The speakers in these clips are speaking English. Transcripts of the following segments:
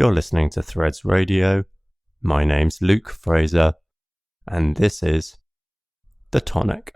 You're listening to Threads Radio. My name's Luke Fraser, and this is The Tonic.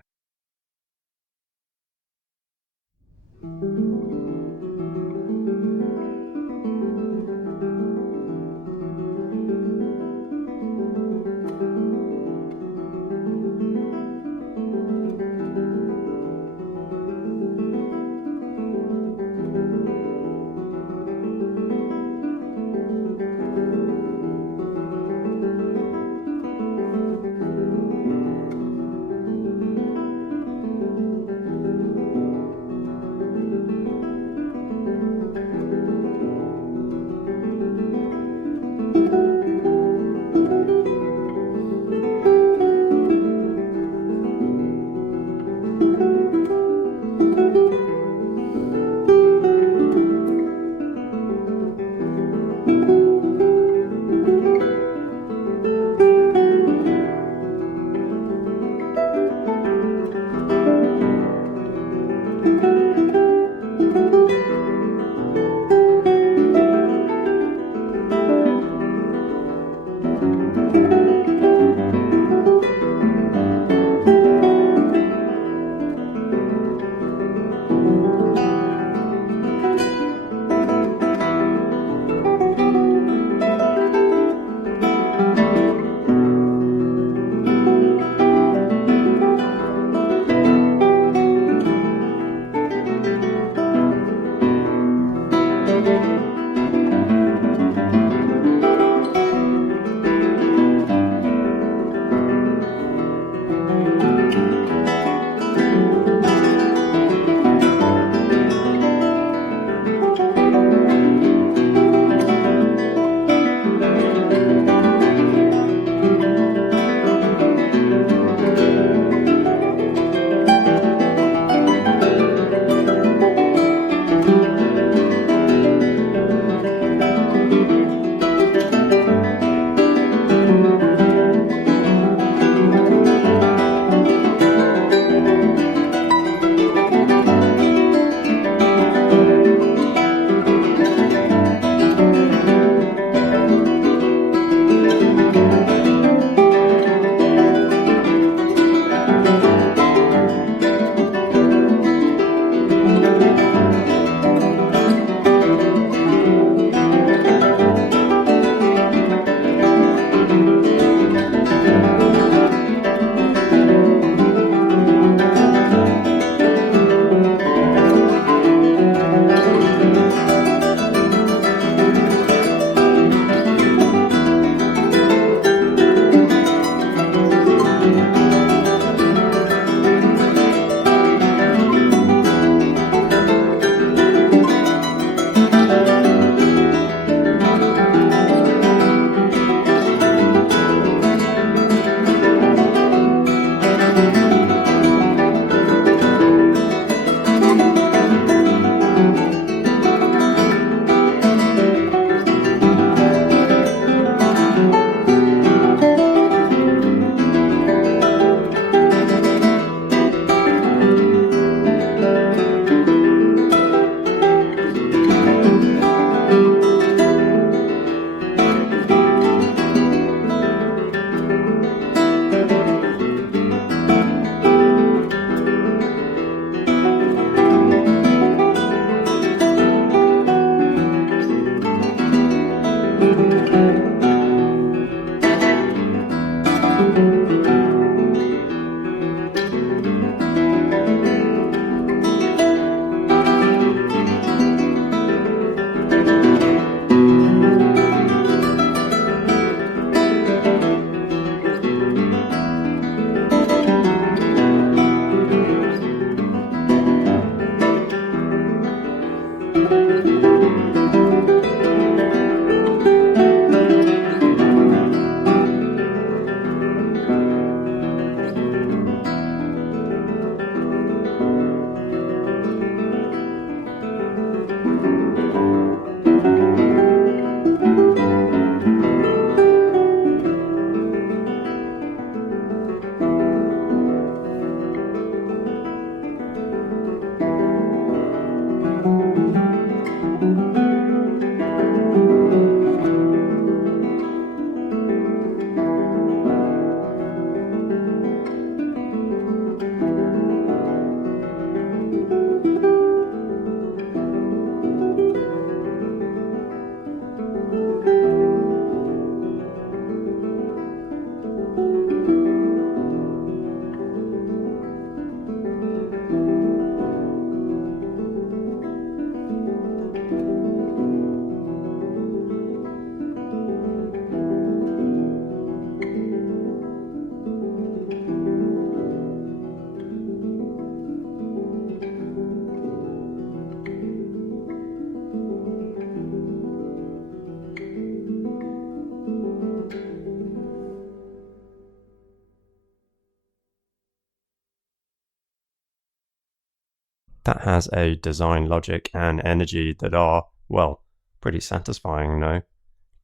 That has a design logic and energy that are, well, pretty satisfying, no?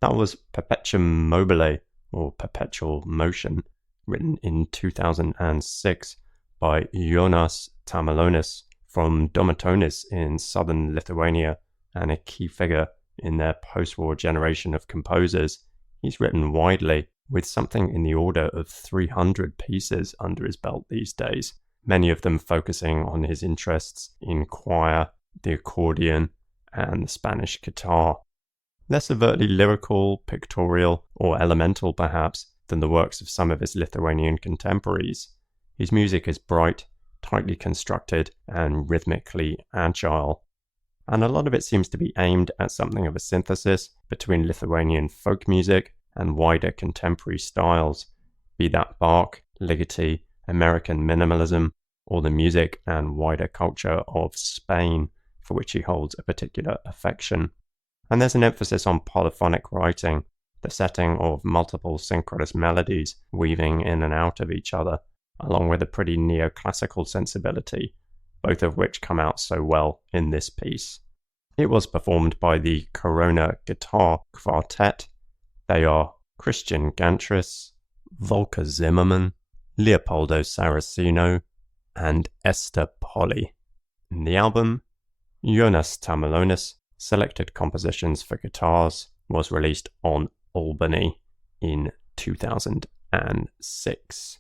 That was Perpetuum Mobile, or Perpetual Motion, written in 2006 by Jonas Tamalonis from Domatonis in southern Lithuania, and a key figure in their post-war generation of composers. He's written widely, with something in the order of 300 pieces under his belt these days, many of them focusing on his interests in choir, the accordion, and the Spanish guitar. Less overtly lyrical, pictorial, or elemental perhaps than the works of some of his Lithuanian contemporaries, his music is bright, tightly constructed, and rhythmically agile. And a lot of it seems to be aimed at something of a synthesis between Lithuanian folk music and wider contemporary styles, be that Bach, Ligeti, American minimalism, or the music and wider culture of Spain, for which he holds a particular affection. And there's an emphasis on polyphonic writing, the setting of multiple synchronous melodies weaving in and out of each other, along with a pretty neoclassical sensibility, both of which come out so well in this piece. It was performed by the Corona Guitar Quartet. They are Christian Gantris, Volker Zimmermann, Leopoldo Saraceno, and Esther Polly. In the album, Jonas Tamalonis Selected Compositions for Guitars was released on Albany in 2006.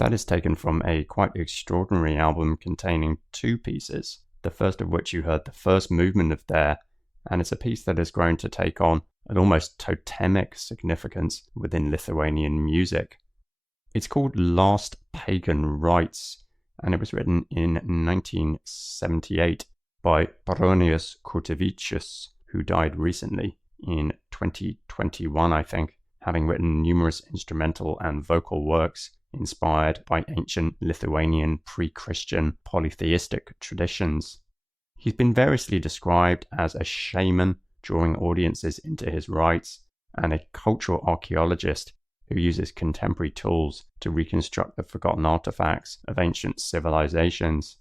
That is taken from a quite extraordinary album containing 2 pieces, the first of which you heard the first movement of there, and it's a piece that has grown to take on an almost totemic significance within Lithuanian music. It's called Last Pagan Rites, and it was written in 1978 by Bronius Kurtevicius, who died recently in 2021, I think, having written numerous instrumental and vocal works inspired by ancient Lithuanian pre-Christian polytheistic traditions. He's been variously described as a shaman, drawing audiences into his rites, and a cultural archaeologist who uses contemporary tools to reconstruct the forgotten artifacts of ancient civilizations.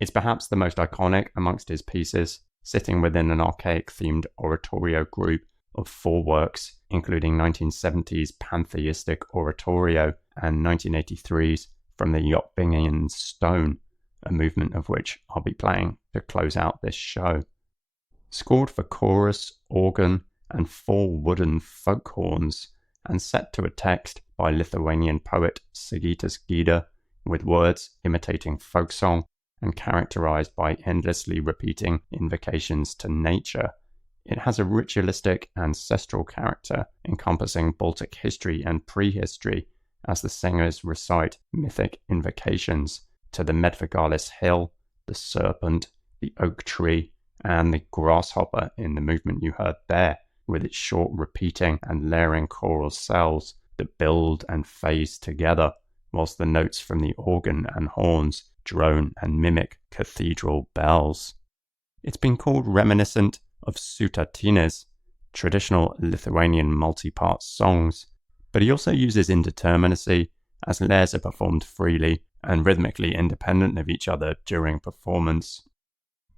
It's perhaps the most iconic amongst his pieces, sitting within an archaic-themed oratorio group of 4 works, including 1970s pantheistic oratorio and 1983's From the Yopbingen Stone, a movement of which I'll be playing to close out this show. Scored for chorus, organ, and 4 wooden folk horns, and set to a text by Lithuanian poet Sigitas Geda, with words imitating folk song and characterized by endlessly repeating invocations to nature. It has a ritualistic, ancestral character encompassing Baltic history and prehistory as the singers recite mythic invocations to the Medvagalis hill, the serpent, the oak tree, and the grasshopper in the movement you heard there, with its short repeating and layering choral cells that build and phase together, whilst the notes from the organ and horns drone and mimic cathedral bells. It's been called reminiscent of sutartinės, traditional Lithuanian multi-part songs, but he also uses indeterminacy, as layers are performed freely and rhythmically independent of each other during performance.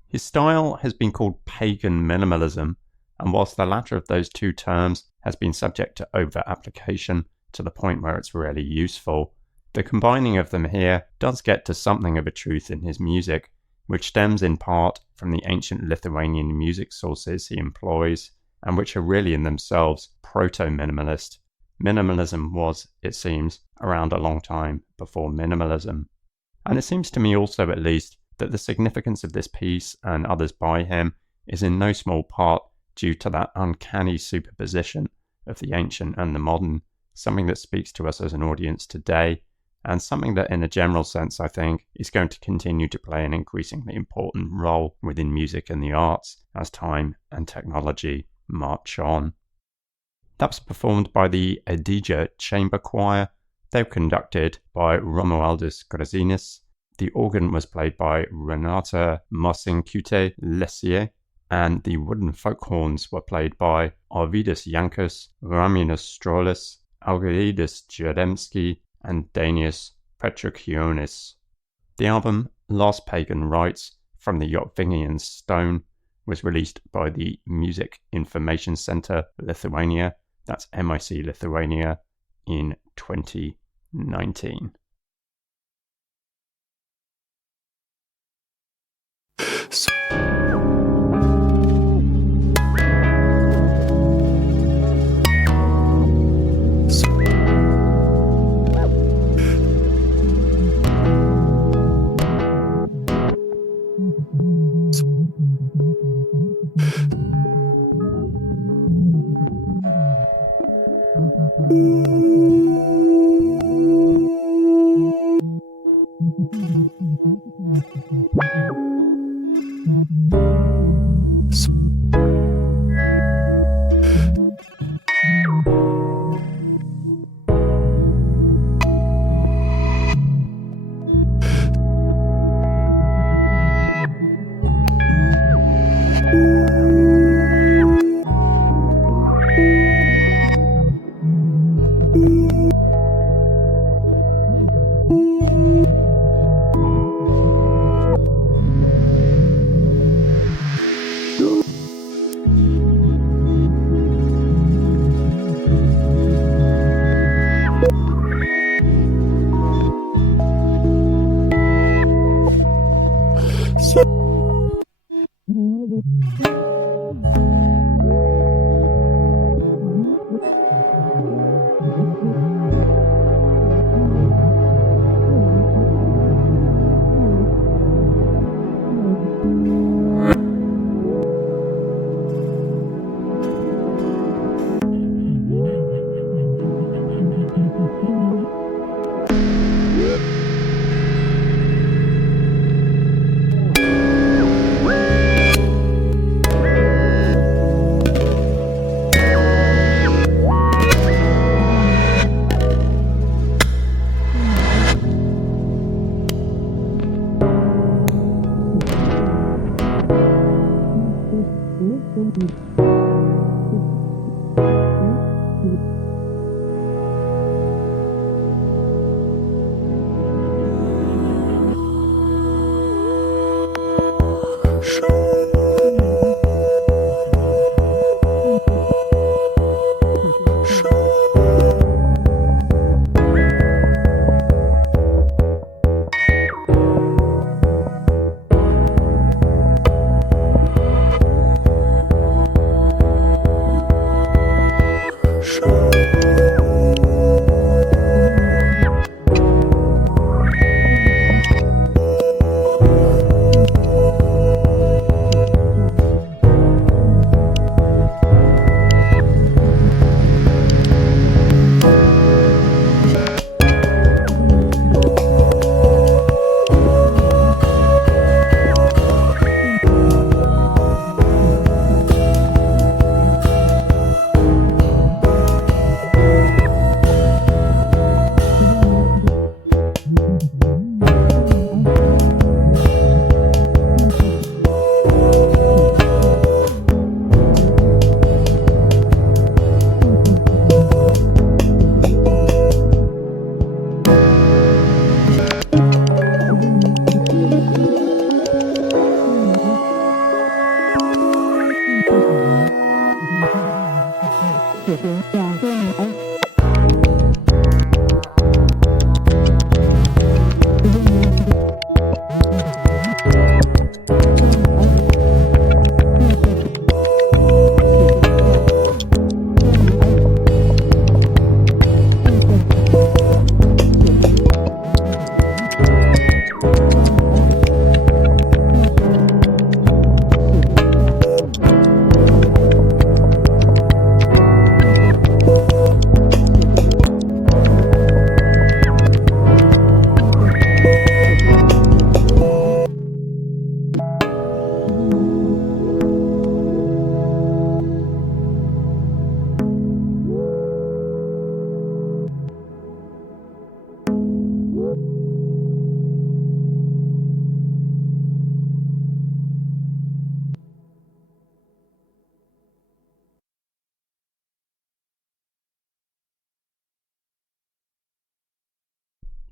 His style has been called pagan minimalism, and whilst the latter of those 2 terms has been subject to over-application to the point where it's really useful, the combining of them here does get to something of a truth in his music, which stems in part from the ancient Lithuanian music sources he employs, and which are really in themselves proto-minimalist. Minimalism was, it seems, around a long time before minimalism. And it seems to me also, at least, that the significance of this piece and others by him is in no small part due to that uncanny superposition of the ancient and the modern, something that speaks to us as an audience today, and something that in a general sense I think is going to continue to play an increasingly important role within music and the arts as time and technology march on. That was performed by the Edija Chamber Choir. They were conducted by Romualdus Grazinis. The organ was played by Renata Marcinkute Lessier, and the wooden folk horns were played by Arvydas Jankus, Raminus Strolis, Algirdas Jademski, and Danius Petruchionis. The album, Last Pagan Rites, From the Yopbingen Stone, was released by the Music Information Center Lithuania, that's MIC Lithuania, in 2019.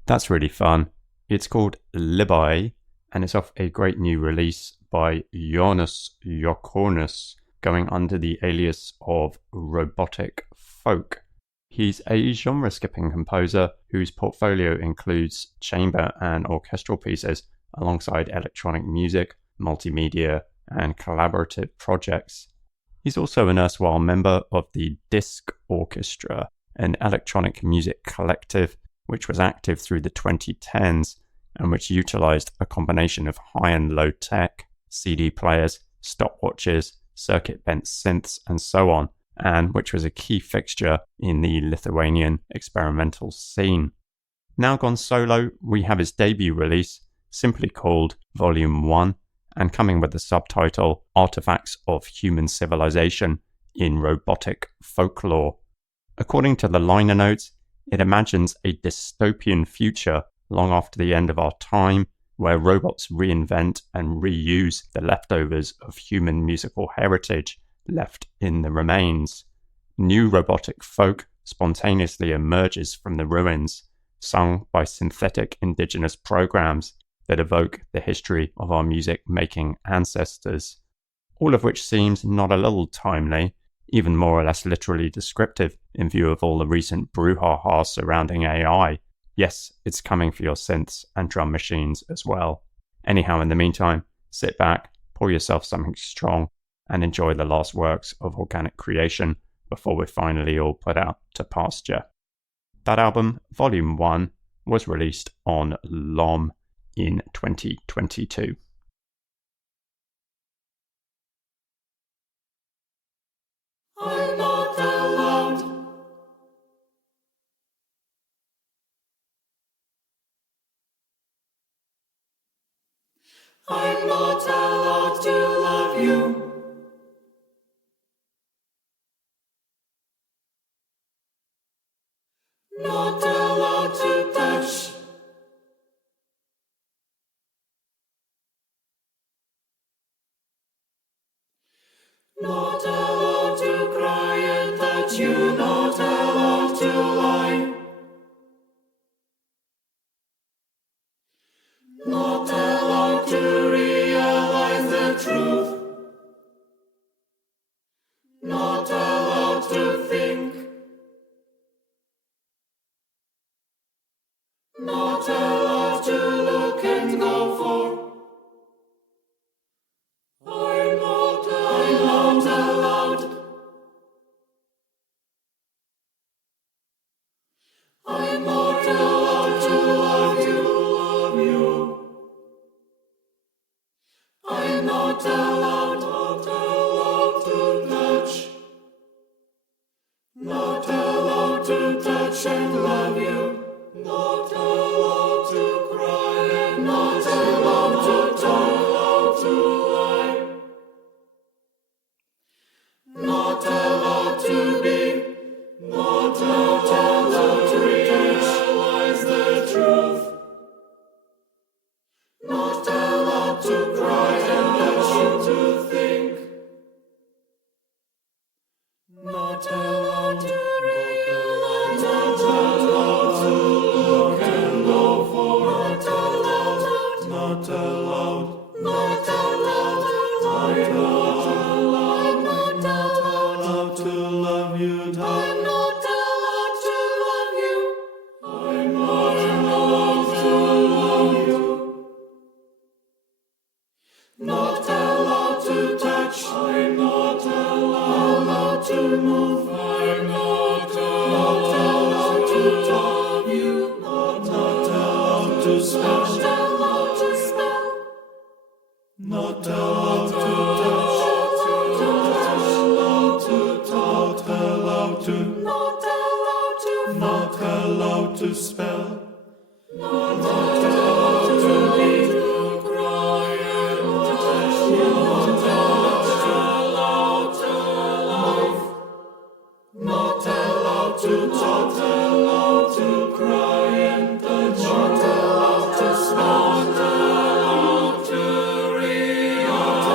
That's really fun. It's called Libai, and it's off a great new release by Jonas Jokornis, going under the alias of Robotic Folk. He's a genre-skipping composer whose portfolio includes chamber and orchestral pieces alongside electronic music, multimedia, and collaborative projects. He's also an erstwhile member of the Disc Orchestra, an electronic music collective which was active through the 2010s and which utilized a combination of high and low tech, CD players, stopwatches, circuit bent synths, and so on, and which was a key fixture in the Lithuanian experimental scene. Now gone solo, we have his debut release, simply called Volume 1, and coming with the subtitle Artifacts of Human Civilization in Robotic Folklore. According to the liner notes, it imagines a dystopian future long after the end of our time, where robots reinvent and reuse the leftovers of human musical heritage left in the remains. New robotic folk spontaneously emerges from the ruins, sung by synthetic indigenous programs that evoke the history of our music-making ancestors, all of which seems not a little timely, even more or less literally descriptive in view of all the recent brouhaha surrounding AI. Yes, it's coming for your synths and drum machines as well. Anyhow, in the meantime, sit back, pour yourself something strong, and enjoy the last works of organic creation before we're finally all put out to pasture. That album, Volume 1, was released on LOM in 2022. I'm not allowed. I'm not allowed to love you. Not allowed to touch. Not allowed to cry and touch you, not allowed to lie. Not allowed to realize the truth. Not allowed to think. Not allowed to look and go for. I'm not allowed. I'm not allowed to love you. I'm not allowed to touch. Not allowed to touch and love you. Not allowed to cry and not allowed to talk, to lie. Not allowed to be. Not allowed to realize the truth. Not allowed to cry and not to think. Not allowed to realize. Not allowed to look and go for. Not allowed. Not allowed. Not allowed. I'm not allowed. Not allowed to love you. I'm not allowed to love you. I'm not allowed to love you. Not allowed to touch. I'm not allowed to move. I'm not allowed to talk you. Not allowed to spell. Not allowed to spell. Not allowed to touch. Not allowed to talk. Not allowed to. Not allowed to. Not allowed to spell. Not allowed to be. To cry and touch. Not allowed to love. Not allowed to talk. Not allowed to cry and touch. Not allowed to spell. Not allowed to realize.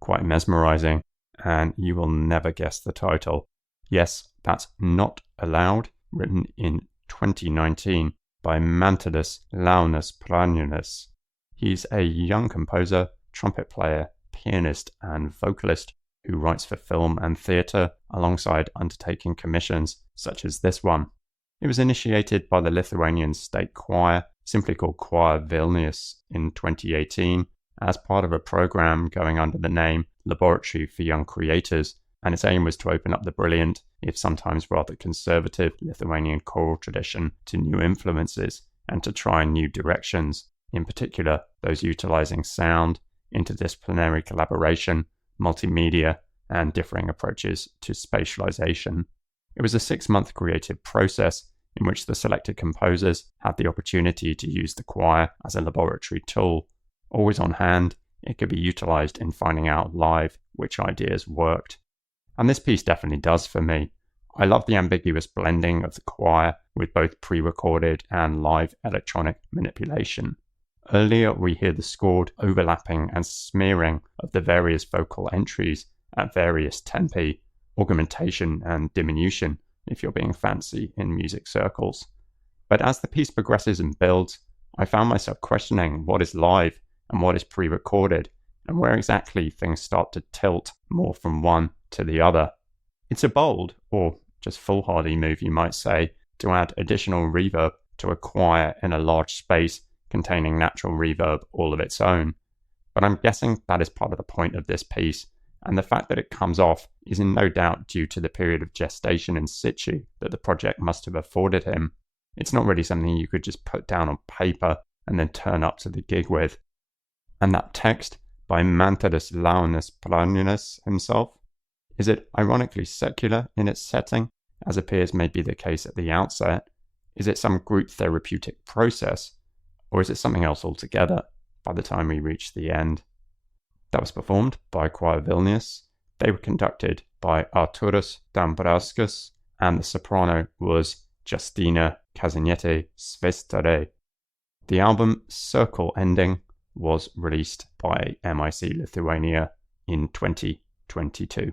quite mesmerizing, and you will never guess the title. Yes, that's Not Allowed, written in 2019 by Mantadas Launas Pranunas. He's a young composer, trumpet player, pianist, and vocalist who writes for film and theatre alongside undertaking commissions such as this one. It was initiated by the Lithuanian state choir, simply called Choir Vilnius, in 2018 as part of a program going under the name Laboratory for Young Creators, and its aim was to open up the brilliant, if sometimes rather conservative, Lithuanian choral tradition to new influences and to try new directions, in particular those utilizing sound, interdisciplinary collaboration, multimedia, and differing approaches to spatialization. It was a 6-month creative process in which the selected composers had the opportunity to use the choir as a laboratory tool. Always on hand, it could be utilized in finding out live which ideas worked. And this piece definitely does for me. I love the ambiguous blending of the choir with both pre-recorded and live electronic manipulation. Earlier, we hear the scored overlapping and smearing of the various vocal entries at various tempi, augmentation and diminution, if you're being fancy in music circles. But as the piece progresses and builds, I found myself questioning what is live and what is pre-recorded, and where exactly things start to tilt more from one to the other. It's a bold, or just foolhardy move you might say, to add additional reverb to a choir in a large space containing natural reverb all of its own. But I'm guessing that is part of the point of this piece, and the fact that it comes off is in no doubt due to the period of gestation in situ that the project must have afforded him. It's not really something you could just put down on paper and then turn up to the gig with. And that text by Mantadas Launas Pranunas himself, is it ironically secular in its setting, as appears may be the case at the outset? Is it some group therapeutic process? Or is it something else altogether by the time we reach the end? That was performed by Choir Vilnius. They were conducted by Arturas Dambrauskas, and the soprano was Justina Kazaniete Svestare. The album Circle Ending was released by MIC Lithuania in 2022.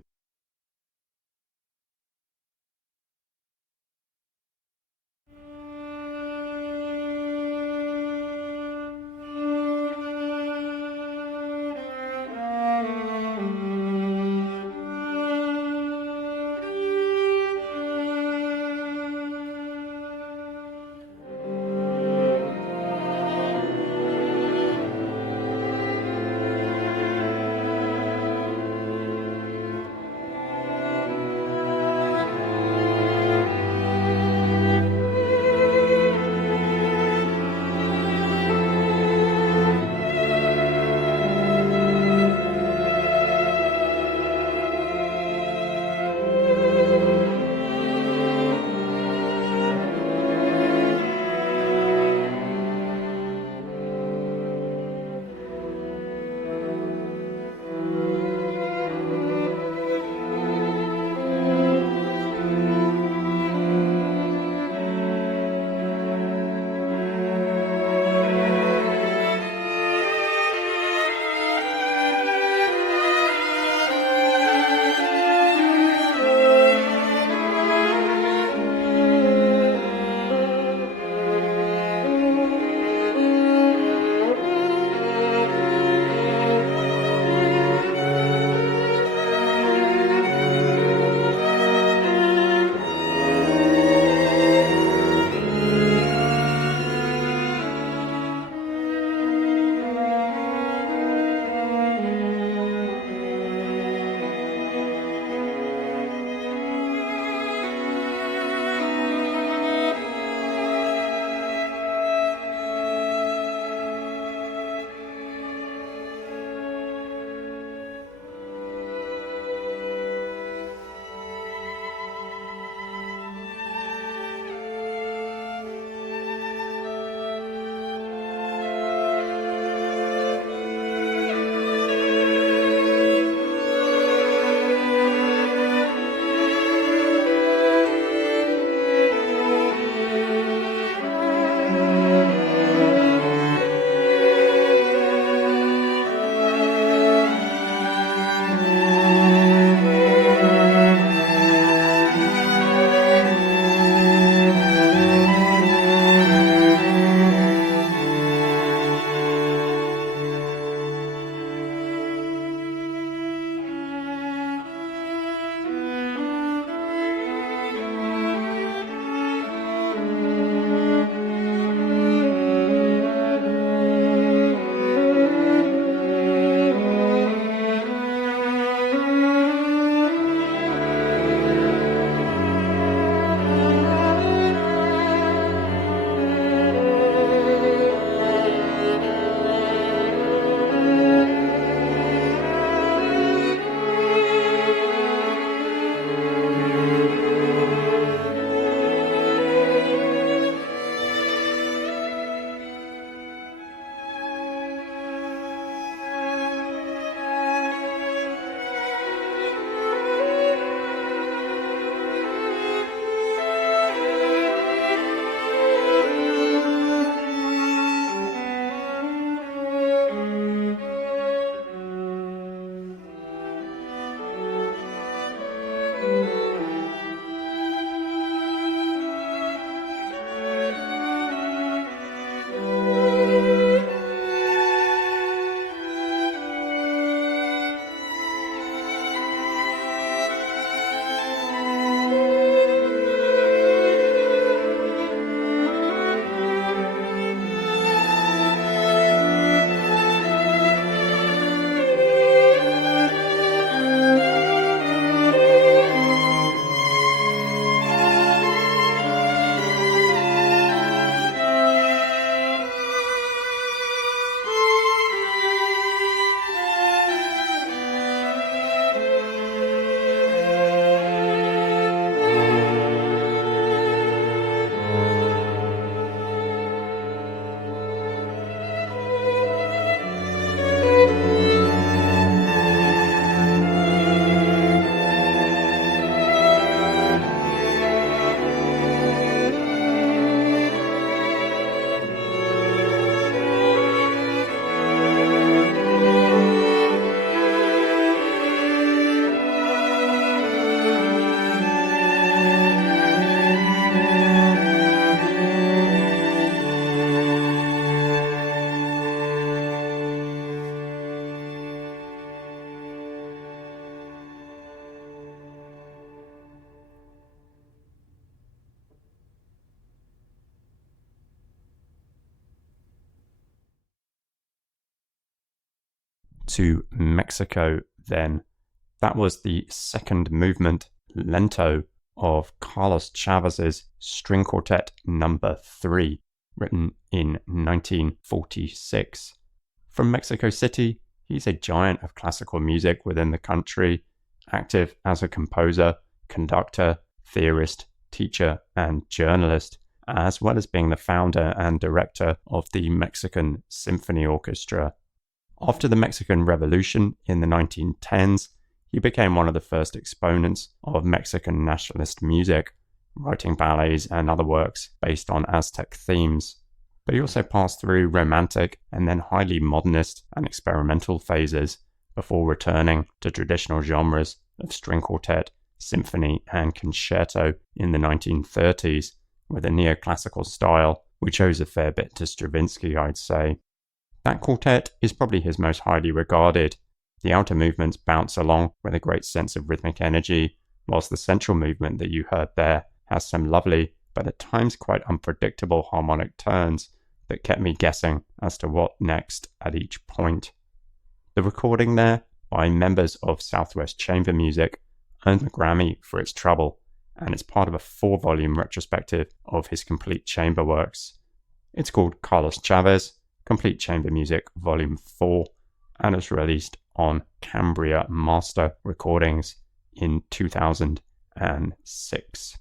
to Mexico then. That was the second movement, Lento, of Carlos Chavez's String Quartet Number 3, written in 1946. From Mexico City, he's a giant of classical music within the country, active as a composer, conductor, theorist, teacher, and journalist, as well as being the founder and director of the Mexican Symphony Orchestra. After the Mexican Revolution in the 1910s, he became one of the first exponents of Mexican nationalist music, writing ballets and other works based on Aztec themes. But he also passed through romantic and then highly modernist and experimental phases before returning to traditional genres of string quartet, symphony, and concerto in the 1930s with a neoclassical style, which owes a fair bit to Stravinsky, I'd say. That quartet is probably his most highly regarded. The outer movements bounce along with a great sense of rhythmic energy, whilst the central movement that you heard there has some lovely, but at times quite unpredictable harmonic turns that kept me guessing as to what next at each point. The recording there, by members of Southwest Chamber Music, earned a Grammy for its trouble, and it's part of a 4-volume retrospective of his complete chamber works. It's called Carlos Chavez, Complete Chamber Music Volume 4, and it's released on Cambria Master Recordings in 2006.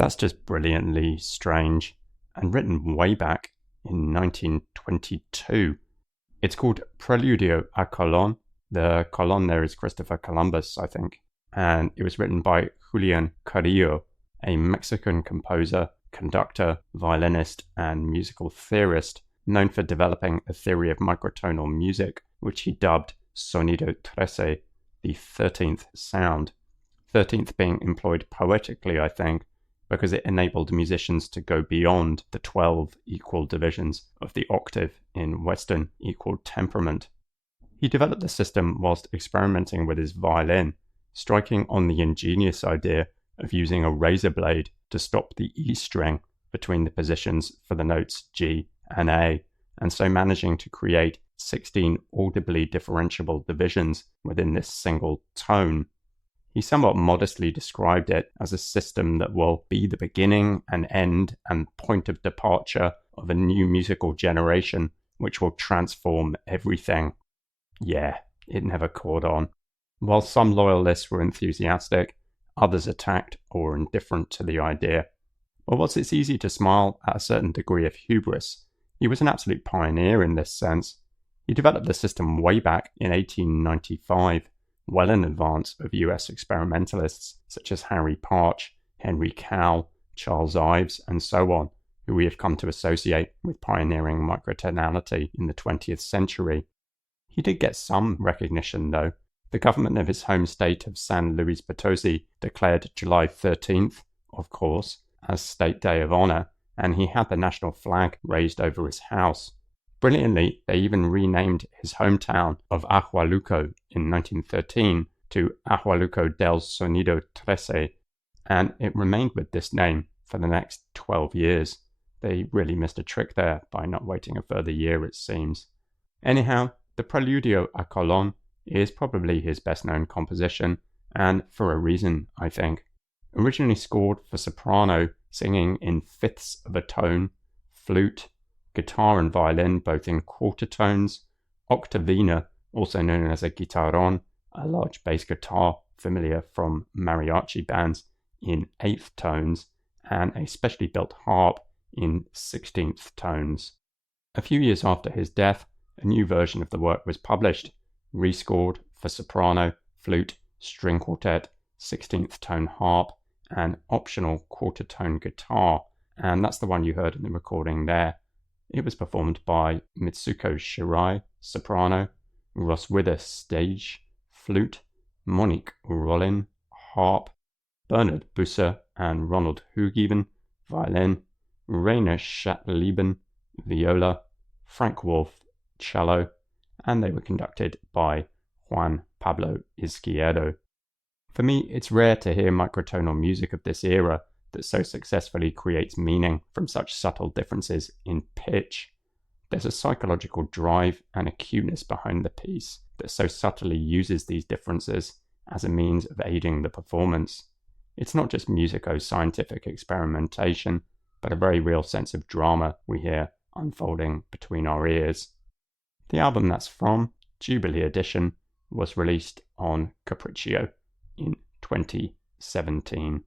That's just brilliantly strange, and written way back in 1922. It's called Preludio a Colón. The Colón there is Christopher Columbus, I think. And it was written by Julian Carrillo, a Mexican composer, conductor, violinist, and musical theorist known for developing a theory of microtonal music, which he dubbed Sonido 13, the 13th sound. 13th being employed poetically, I think, because it enabled musicians to go beyond the 12 equal divisions of the octave in Western equal temperament. He developed the system whilst experimenting with his violin, striking on the ingenious idea of using a razor blade to stop the E string between the positions for the notes G and A, and so managing to create 16 audibly differentiable divisions within this single tone. He somewhat modestly described it as a system that will be the beginning and end and point of departure of a new musical generation, which will transform everything. Yeah, it never caught on. While some loyalists were enthusiastic, others attacked or indifferent to the idea. Or whilst it's easy to smile at a certain degree of hubris, he was an absolute pioneer in this sense. He developed the system way back in 1895, well in advance of US experimentalists such as Harry Partch, Henry Cowell, Charles Ives, and so on, who we have come to associate with pioneering microtonality in the 20th century. He did get some recognition though. The government of his home state of San Luis Potosi declared July 13th, of course, as State Day of Honor, and he had the national flag raised over his house. Brilliantly, they even renamed his hometown of Ahualuco in 1913 to Ahualuco del Sonido 13, and it remained with this name for the next 12 years. They really missed a trick there by not waiting a further year, it seems. Anyhow, the Preludio a Colón is probably his best-known composition, and for a reason, I think. Originally scored for soprano, singing in fifths of a tone, flute, guitar and violin both in quarter tones, octavina, also known as a guitarrón, a large bass guitar familiar from mariachi bands, in eighth tones, and a specially built harp in 16th tones. A few years after his death, a new version of the work was published, rescored for soprano, flute, string quartet, 16th tone harp, and optional quarter tone guitar, and that's the one you heard in the recording there. It was performed by Mitsuko Shirai, soprano, Ross Wither, stage, flute, Monique Rollin, harp, Bernard Busser and Ronald Hoogeven, violin, Rainer Schattleben, viola, Frank Wolf, cello, and they were conducted by Juan Pablo Izquierdo. For me, it's rare to hear microtonal music of this era that so successfully creates meaning from such subtle differences in pitch. There's a psychological drive and acuteness behind the piece that so subtly uses these differences as a means of aiding the performance. It's not just musico-scientific experimentation, but a very real sense of drama we hear unfolding between our ears. The album that's from, Jubilee Edition, was released on Capriccio in 2017.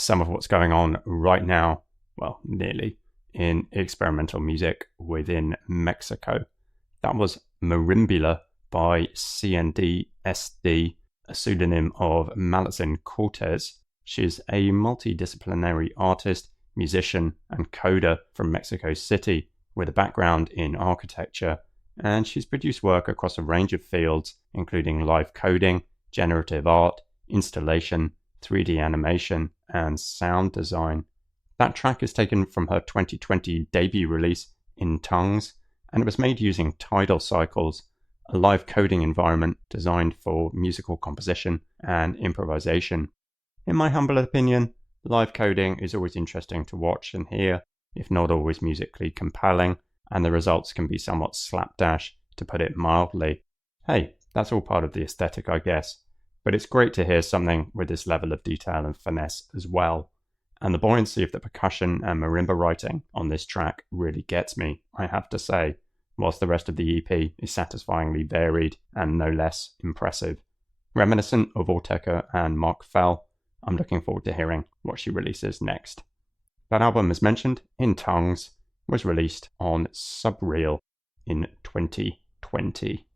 some of what's going on right now, well, nearly, in experimental music within Mexico. That was Marimbula by CNDSD, a pseudonym of Malitzin Cortez. She's a multidisciplinary artist, musician, and coder from Mexico City with a background in architecture, and she's produced work across a range of fields, including live coding, generative art, installation, 3D animation, and sound design. That track is taken from her 2020 debut release, In Tongues, and it was made using tidal cycles, a live coding environment designed for musical composition and improvisation. In my humble opinion, live coding is always interesting to watch and hear, if not always musically compelling, and the results can be somewhat slapdash, to put it mildly. Hey, that's all part of the aesthetic, I guess, but it's great to hear something with this level of detail and finesse as well. And the buoyancy of the percussion and marimba writing on this track really gets me, I have to say, whilst the rest of the EP is satisfyingly varied and no less impressive. Reminiscent of Ortega and Mark Fell, I'm looking forward to hearing what she releases next. That album, as mentioned, In Tongues, was released on Subreal in 2020.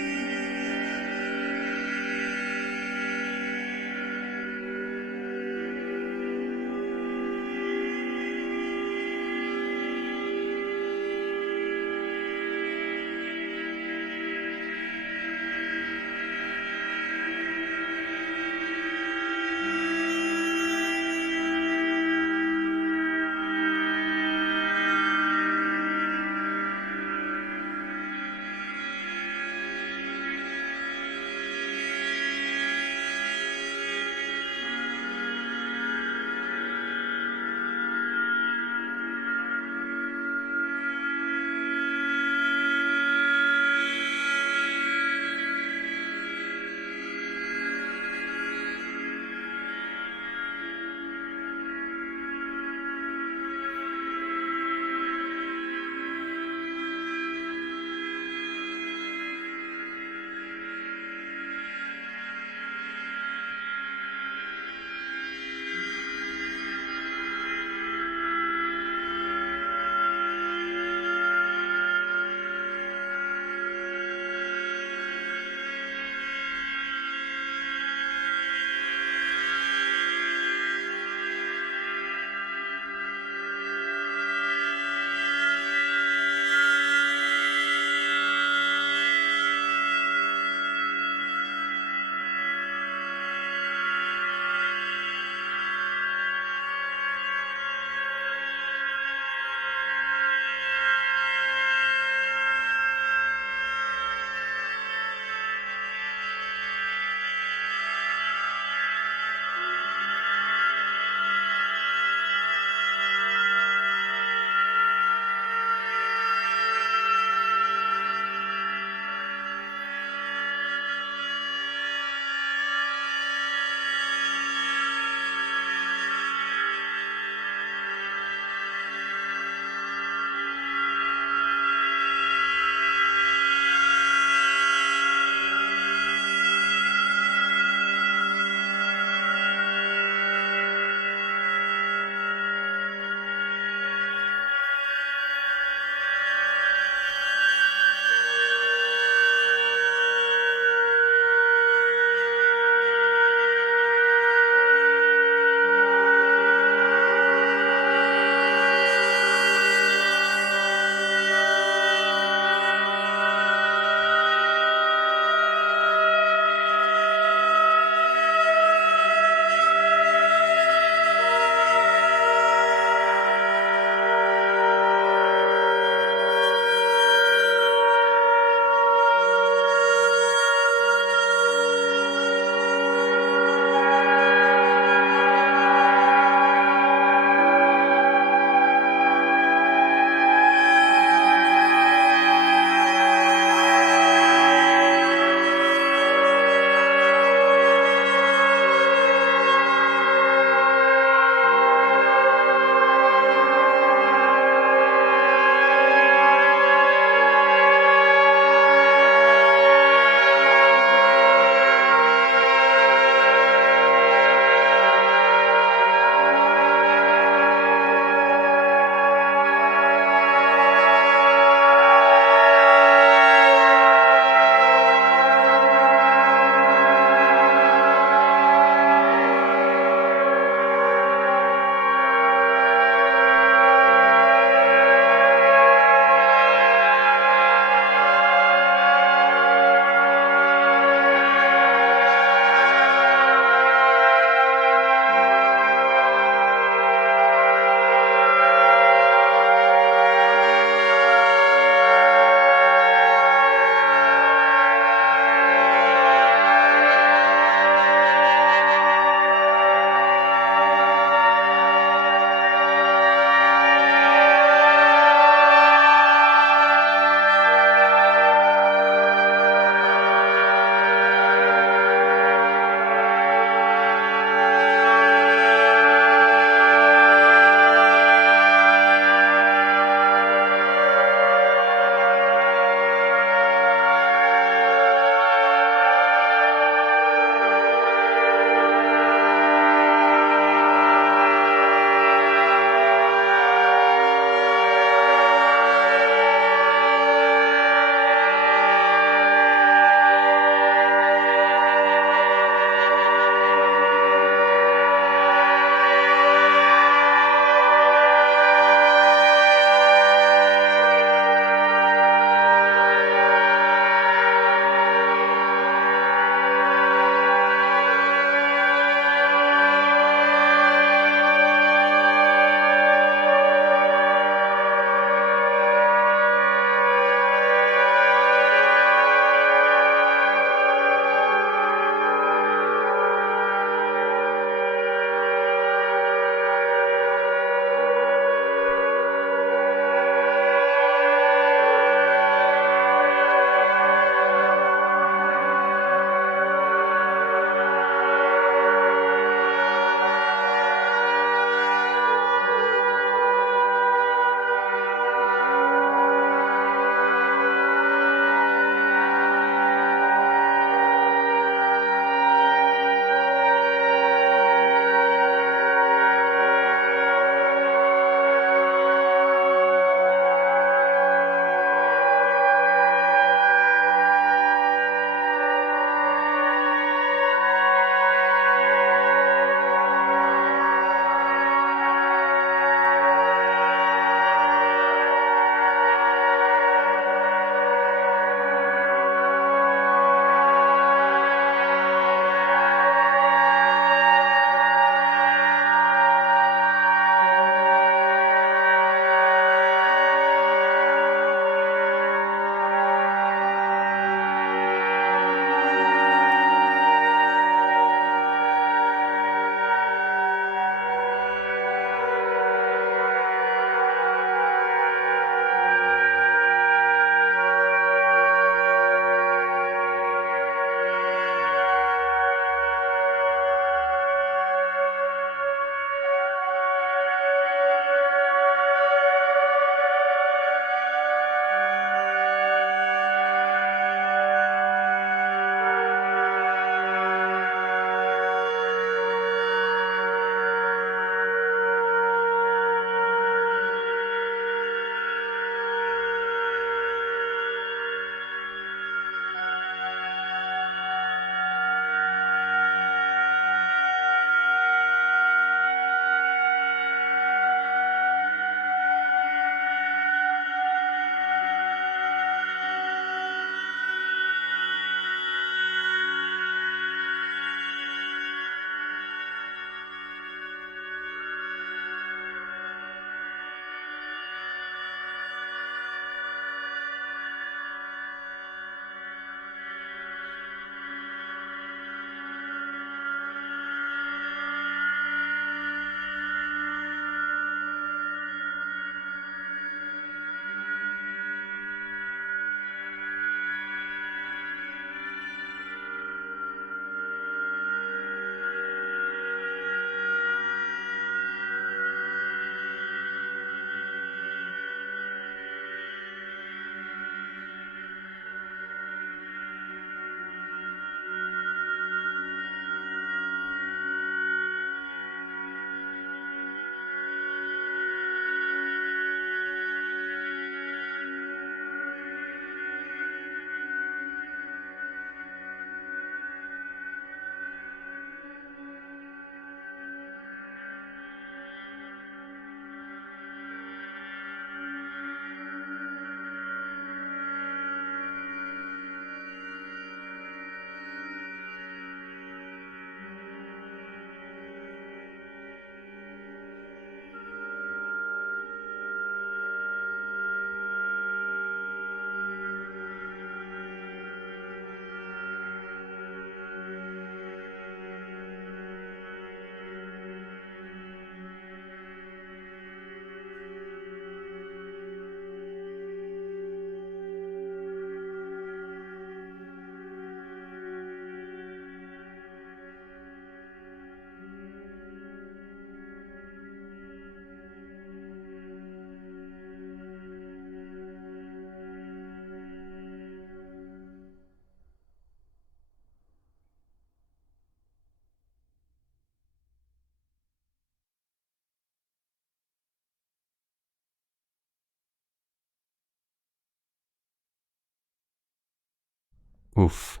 Oof.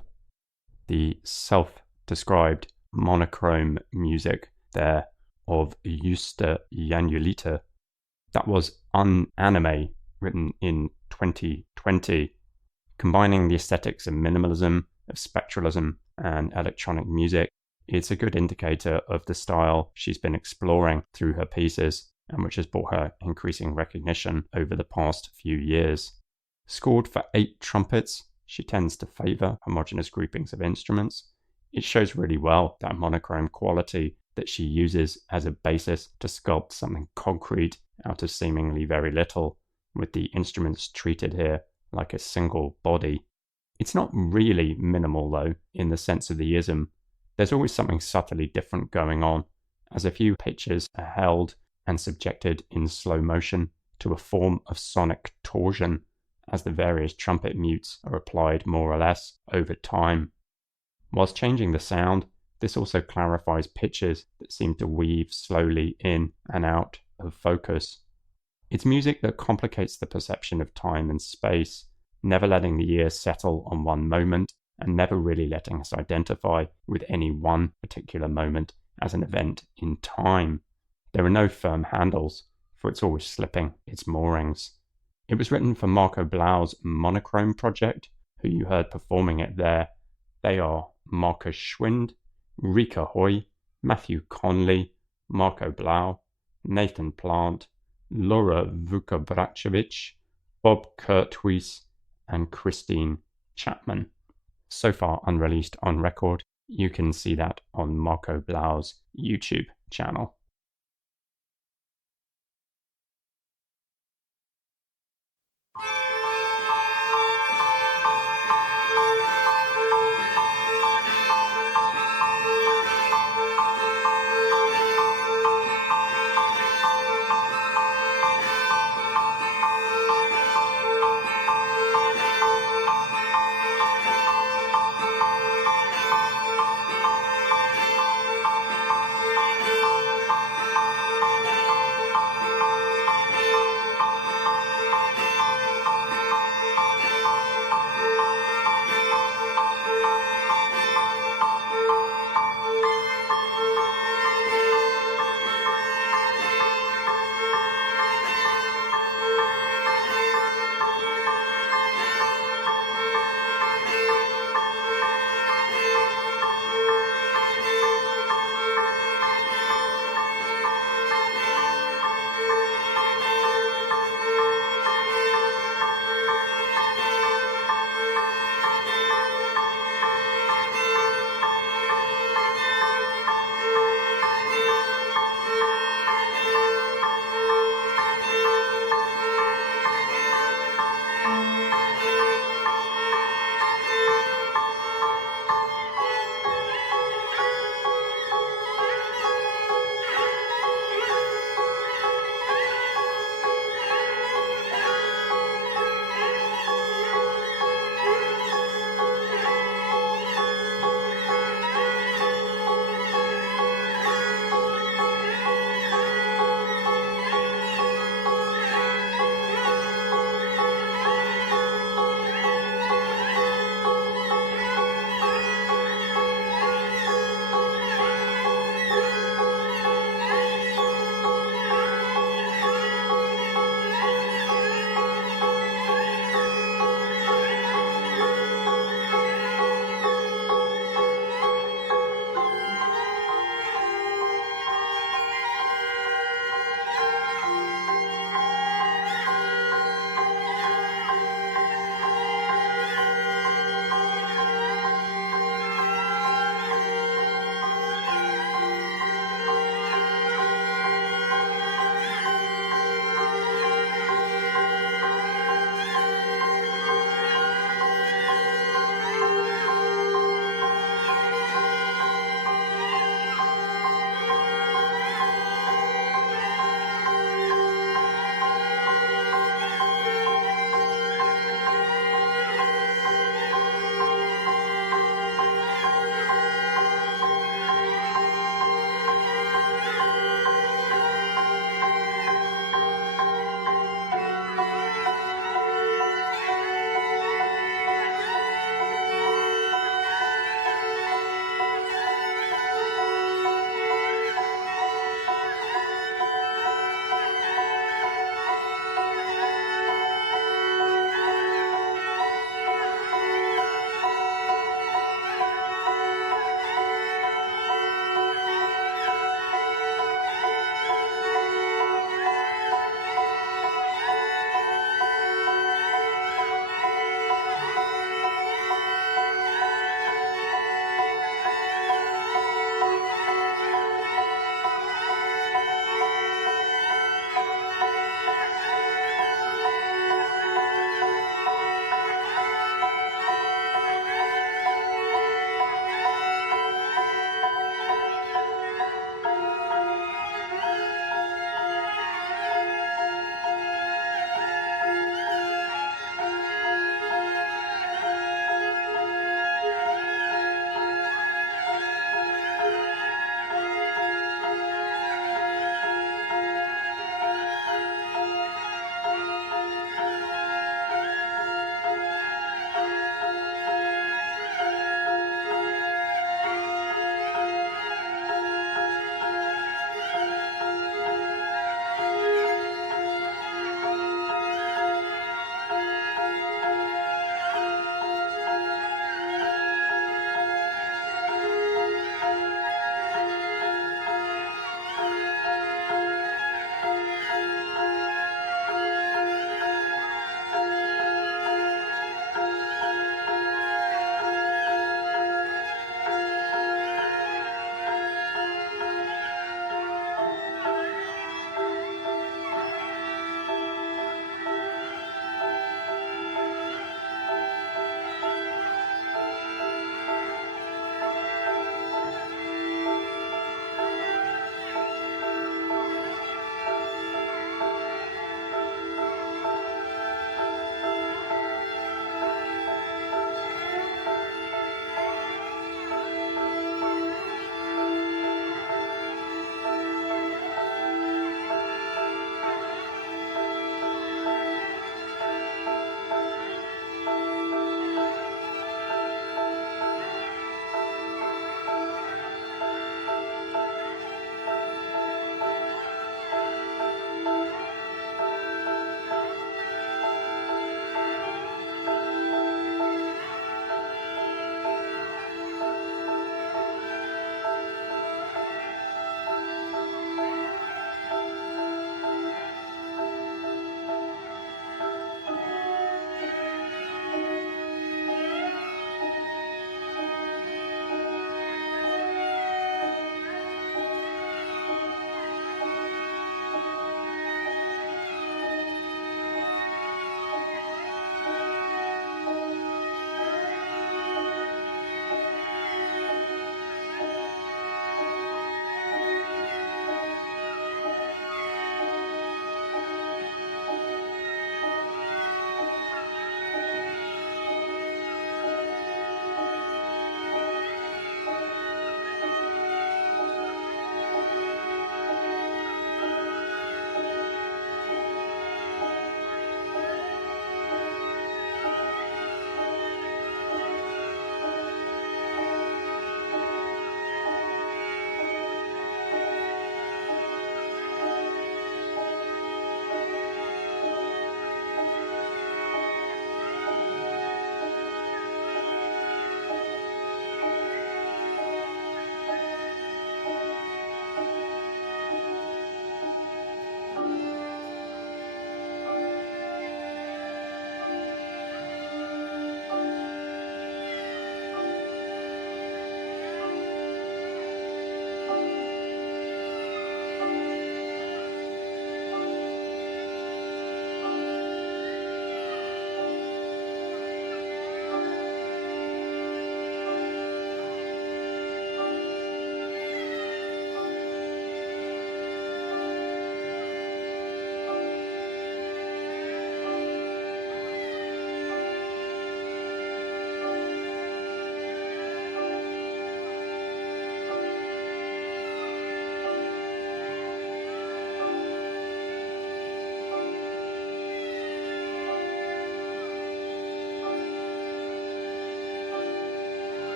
The self-described monochrome music there of Juste Janulita. That was Unanime, written in 2020, combining the aesthetics of minimalism, of spectralism, and electronic music. It's a good indicator of the style she's been exploring through her pieces, and which has brought her increasing recognition over the past few years. Scored for 8 trumpets, she tends to favour homogeneous groupings of instruments. It shows really well that monochrome quality that she uses as a basis to sculpt something concrete out of seemingly very little, with the instruments treated here like a single body. It's not really minimal though, in the sense of the ism. There's always something subtly different going on, as a few pitches are held and subjected in slow motion to a form of sonic torsion, as the various trumpet mutes are applied more or less over time. Whilst changing the sound, this also clarifies pitches that seem to weave slowly in and out of focus. It's music that complicates the perception of time and space, never letting the ear settle on one moment and never really letting us identify with any one particular moment as an event in time. There are no firm handles, for it's always slipping its moorings. It was written for Marco Blau's Monochrome project, who you heard performing it there. They are Marcus Schwind, Rika Hoy, Matthew Conley, Marco Blau, Nathan Plant, Laura Vukobrachevich, Bob Kurtwies, and Christine Chapman. So far unreleased on record. You can see that on Marco Blau's YouTube channel.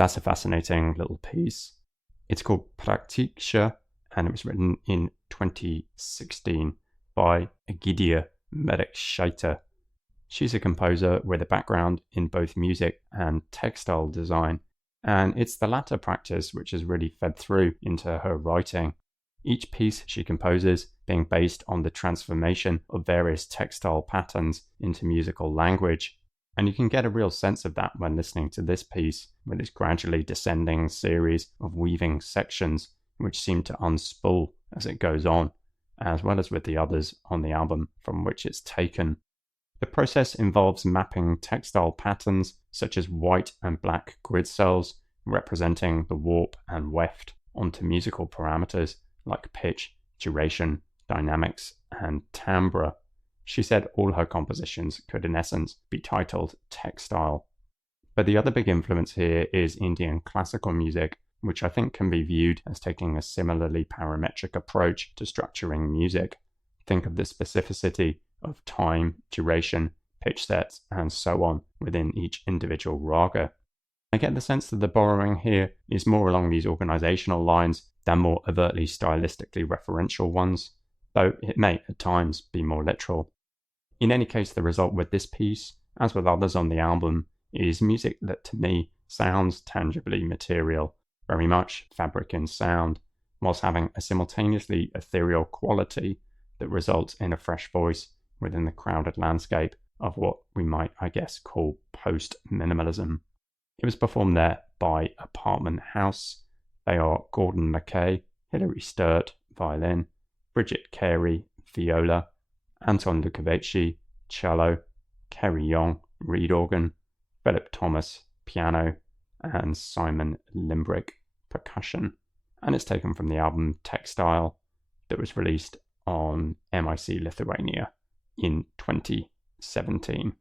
That's a fascinating little piece. It's called Praktische, and it was written in 2016 by Egidia Merekscheiter. She's a composer with a background in both music and textile design, and it's the latter practice which has really fed through into her writing. Each piece she composes being based on the transformation of various textile patterns into musical language. And you can get a real sense of that when listening to this piece, with its gradually descending series of weaving sections which seem to unspool as it goes on, as well as with the others on the album from which it's taken. The process involves mapping textile patterns such as white and black grid cells representing the warp and weft onto musical parameters like pitch, duration, dynamics, and timbre. She said all her compositions could in essence be titled textile. But the other big influence here is Indian classical music, which I think can be viewed as taking a similarly parametric approach to structuring music. Think of the specificity of time, duration, pitch sets, and so on within each individual raga. I get the sense that the borrowing here is more along these organizational lines than more overtly stylistically referential ones, though it may at times be more literal. In any case, the result with this piece, as with others on the album, is music that to me sounds tangibly material, very much fabric in sound, whilst having a simultaneously ethereal quality that results in a fresh voice within the crowded landscape of what we might, I guess, call post-minimalism. It was performed there by Apartment House. They are Gordon McKay, Hilary Sturt, violin, Bridget Carey, viola, Anton Lukovici, cello, Kerry Young, reed organ, Philip Thomas, piano, and Simon Limbrick, percussion. And it's taken from the album Textile that was released on MIC Lithuania in 2017.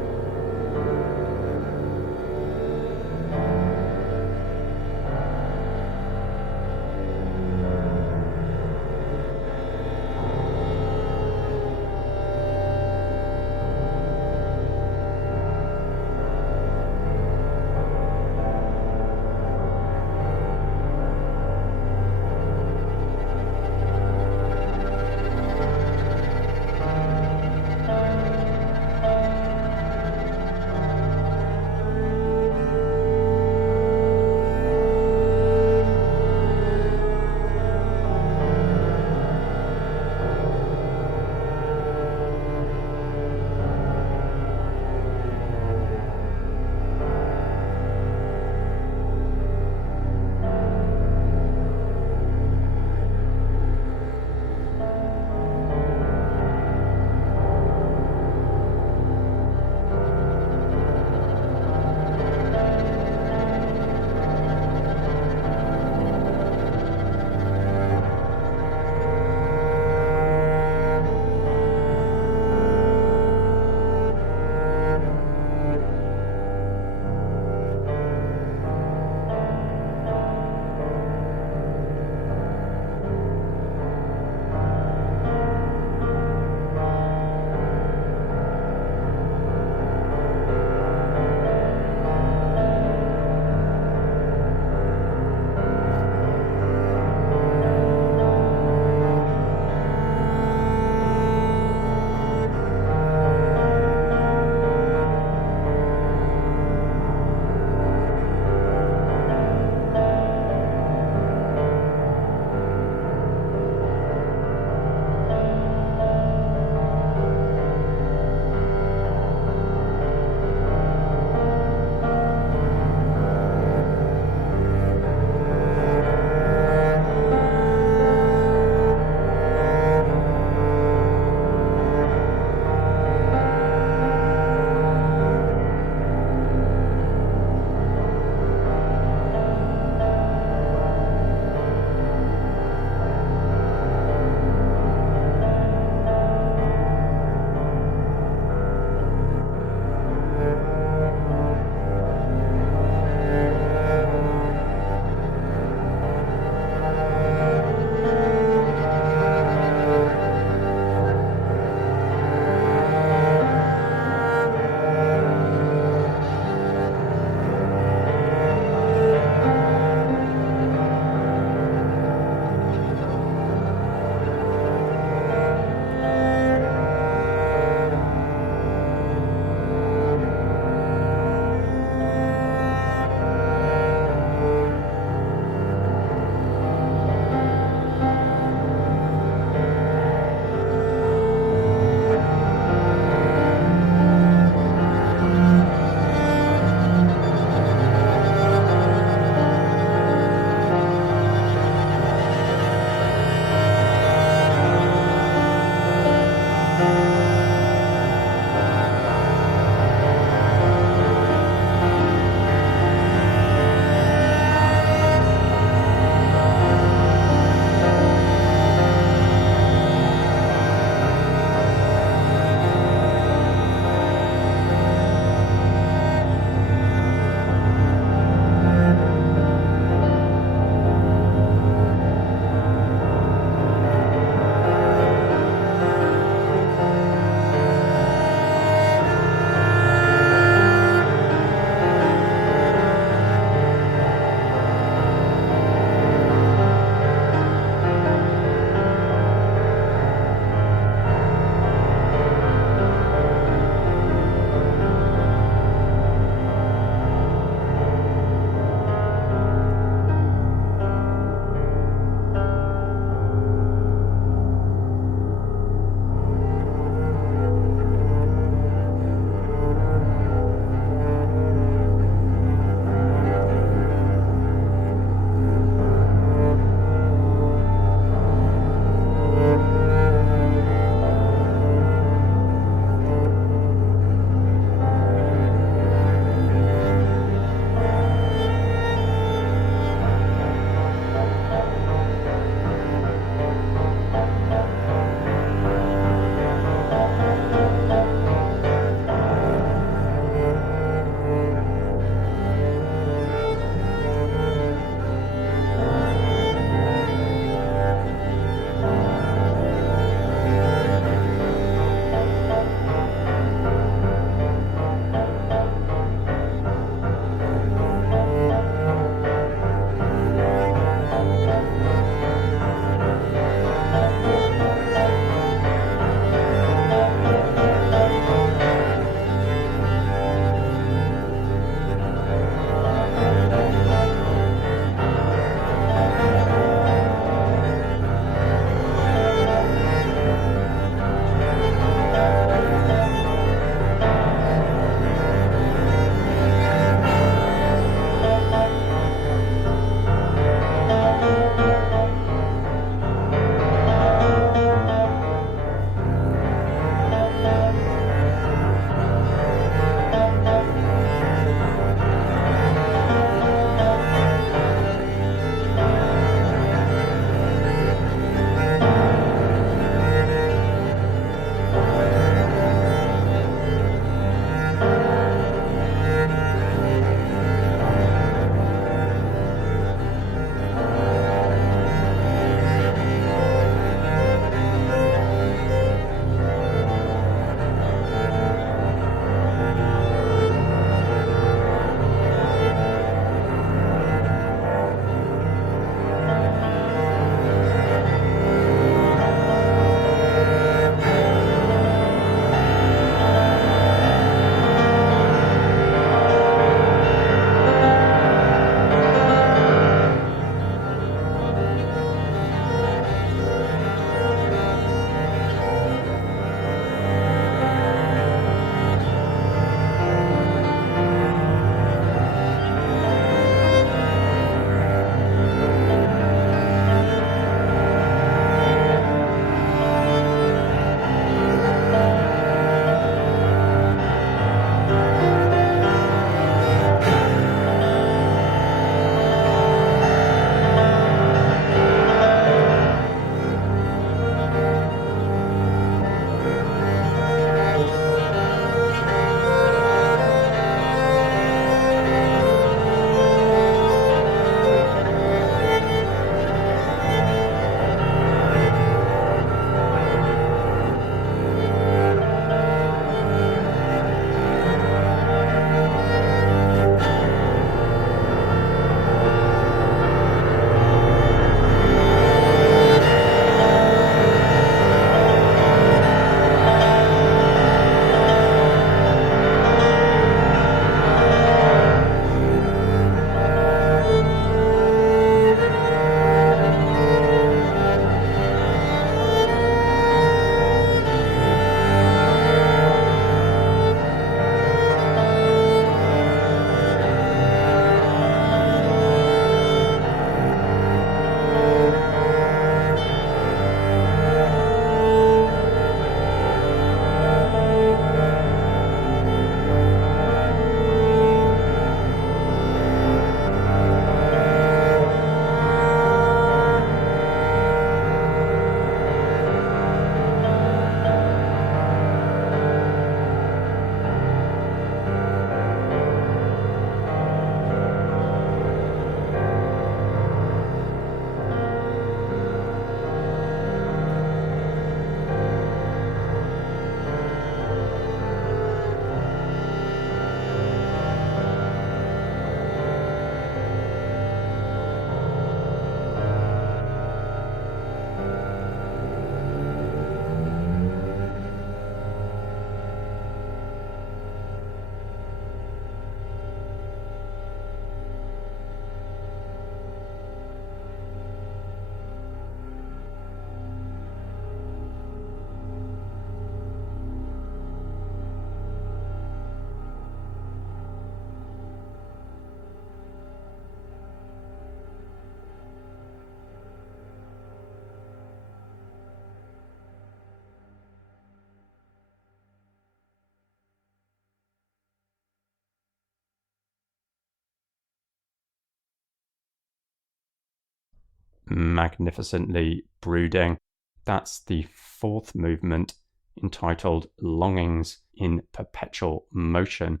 magnificently brooding. That's the fourth movement, entitled Longings in Perpetual Motion,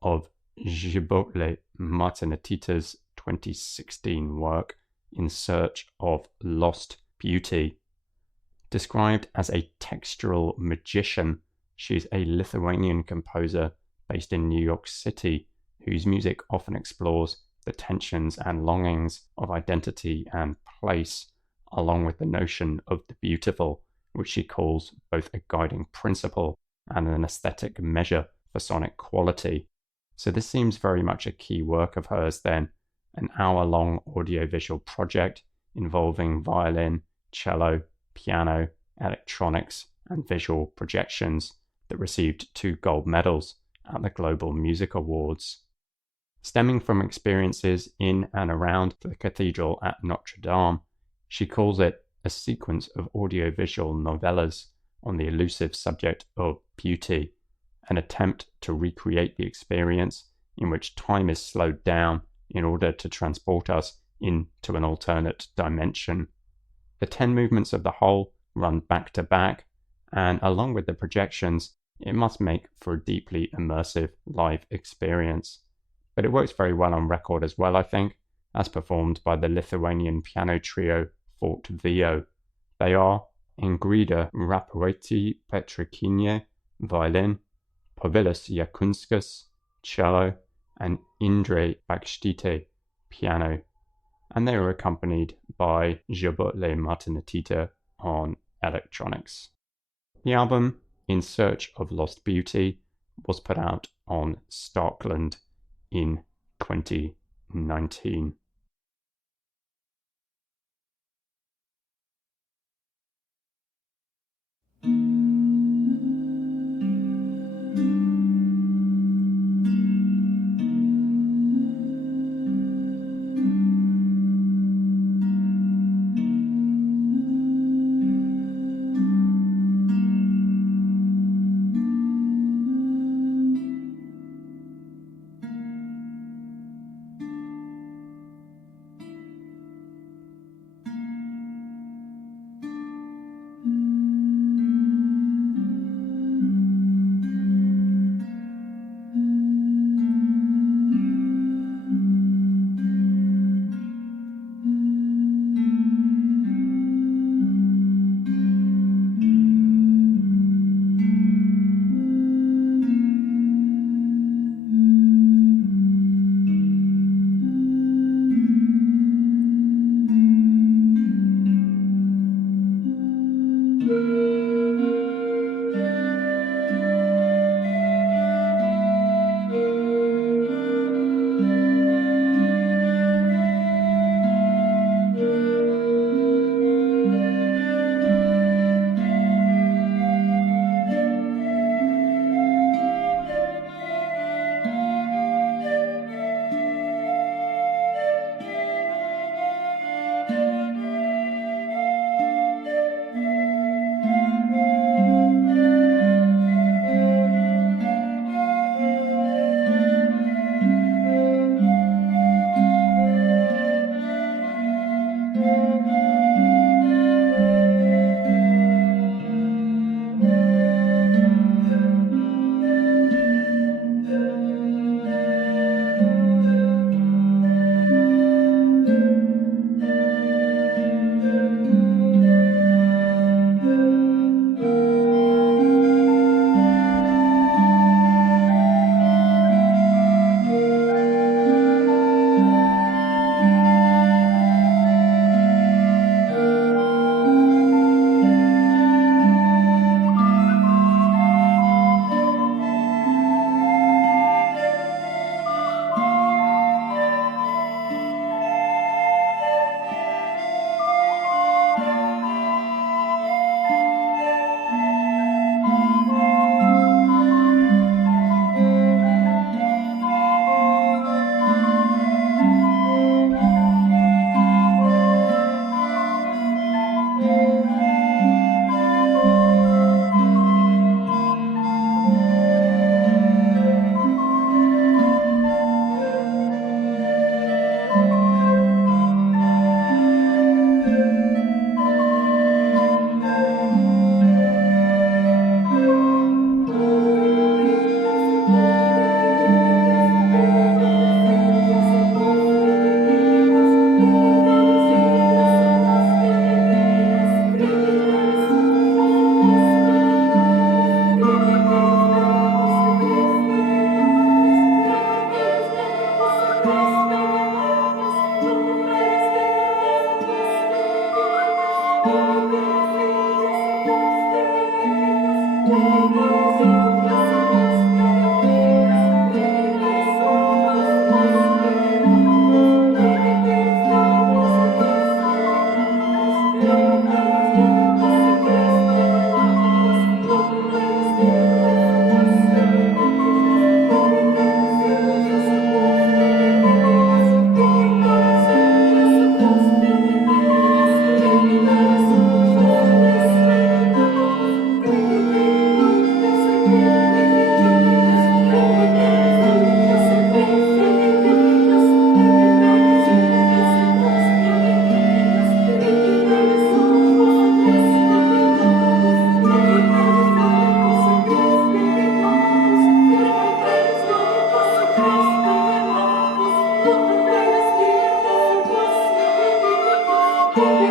of Gibotle Martinatita's 2016 work In Search of Lost Beauty. Described as a textural magician, she's a Lithuanian composer based in New York City, whose music often explores the tensions and longings of identity and place, along with the notion of the beautiful, which she calls both a guiding principle and an aesthetic measure for sonic quality. So this seems very much a key work of hers then, an hour-long audiovisual project involving violin, cello, piano, electronics, and visual projections that received 2 gold medals at the Global Music Awards. Stemming from experiences in and around the cathedral at Notre Dame, she calls it a sequence of audiovisual novellas on the elusive subject of beauty, an attempt to recreate the experience in which time is slowed down in order to transport us into an alternate dimension. The 10 movements of the whole run back to back, and along with the projections, it must make for a deeply immersive live experience. But it works very well on record as well, I think, as performed by the Lithuanian piano trio Fort Vio. They are Ingrida Rapoeti Petrikine, violin, Povilas Jakunskas, cello, and Indre Bakštite, piano, and they were accompanied by Gibotle Martinatita on electronics. The album, In Search of Lost Beauty, was put out on Starkland in 2019. Thank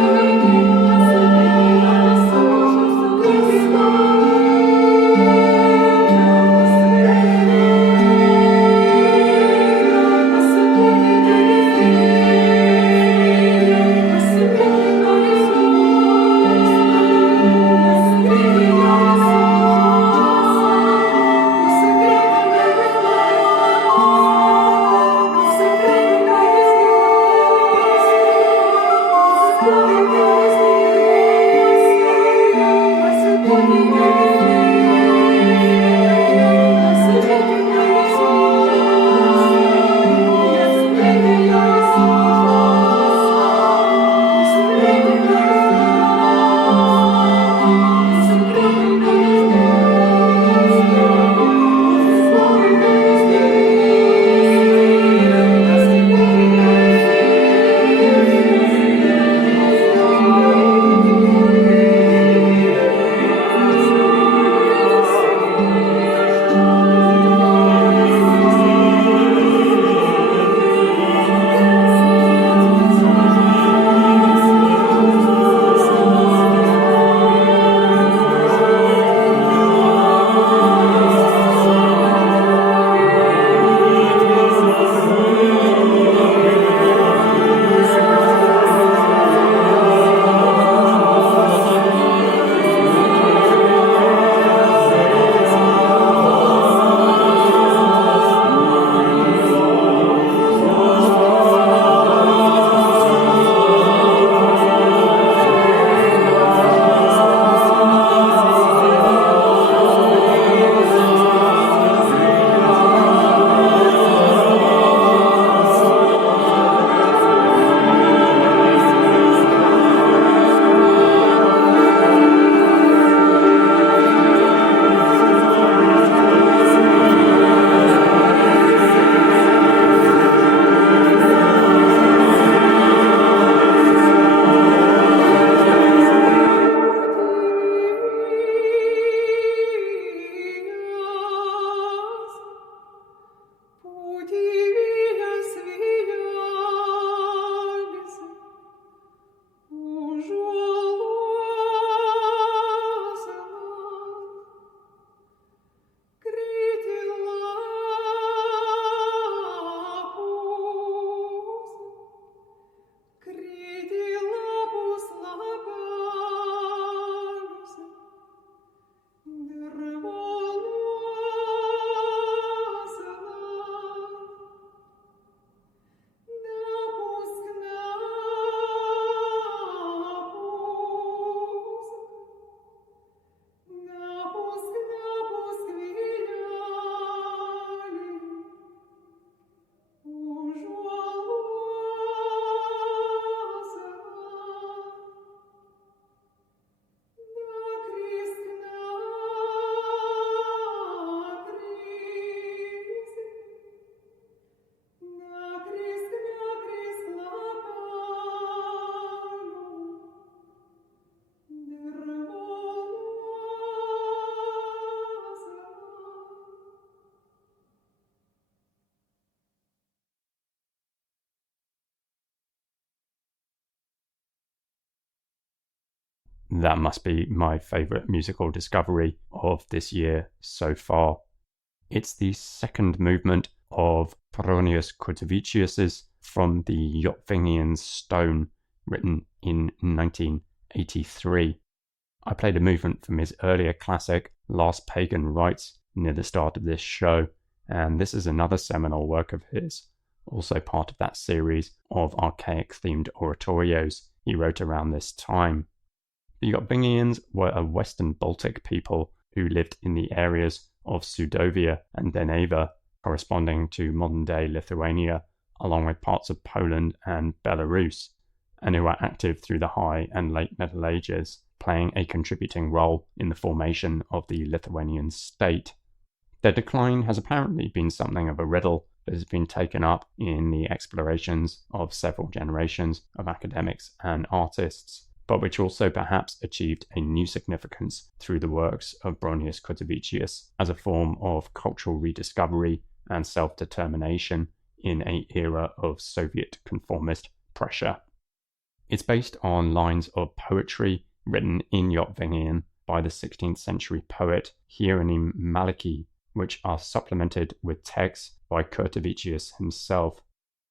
you. That must be my favourite musical discovery of this year so far. It's the second movement of Bronius Kutavíčius's From the Yopvingian Stone, written in 1983. I played a movement from his earlier classic, Last Pagan Rites, near the start of this show, and this is another seminal work of his, also part of that series of archaic-themed oratorios he wrote around this time. The Yopvingians were a Western Baltic people who lived in the areas of Sudovia and Deneva, corresponding to modern-day Lithuania, along with parts of Poland and Belarus, and who were active through the High and Late Middle Ages, playing a contributing role in the formation of the Lithuanian state. Their decline has apparently been something of a riddle that has been taken up in the explorations of several generations of academics and artists, but which also perhaps achieved a new significance through the works of Bronius Kutavíčius as a form of cultural rediscovery and self-determination in an era of Soviet conformist pressure. It's based on lines of poetry written in Yopvingian by the 16th century poet Hieronym Maliki, which are supplemented with texts by Kutavíčius himself.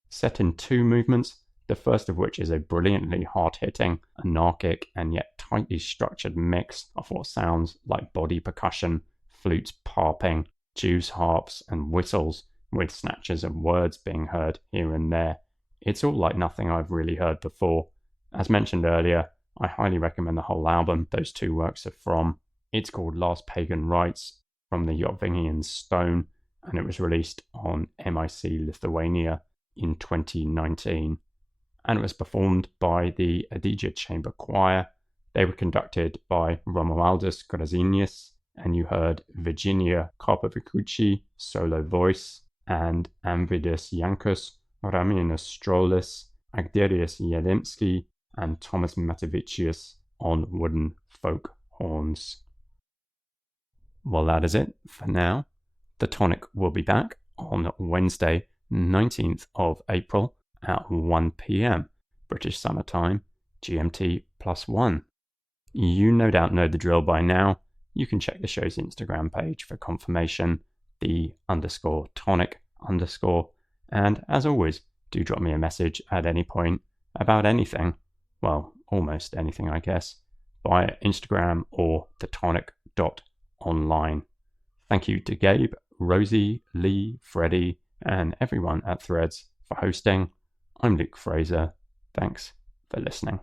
Set in two movements, the first of which is a brilliantly hard-hitting, anarchic, and yet tightly structured mix of what sounds like body percussion, flutes popping, Jews harps, and whistles, with snatches of words being heard here and there. It's all like nothing I've really heard before. As mentioned earlier, I highly recommend the whole album those two works are from. It's called Last Pagan Rites, from the Yopvingian Stone, and it was released on MIC Lithuania in 2019. And it was performed by the Adige Chamber Choir. They were conducted by Romualdus Grazinis, and you heard Virginia Karpovicucci, solo voice, and Amvidus Jankus, Ramienus Strolis, Agderius Jelimski, and Thomas Matevicius on wooden folk horns. Well, that is it for now. The Tonic will be back on Wednesday, 19th of April at 1 p.m. British Summer Time, GMT +1. You no doubt know the drill by now. You can check the show's Instagram page for confirmation, _tonic_. And as always, do drop me a message at any point about anything. Well, almost anything, I guess, via Instagram or thetonic.online. Thank you to Gabe, Rosie, Lee, Freddie, and everyone at Threads for hosting. I'm Luke Fraser. Thanks for listening.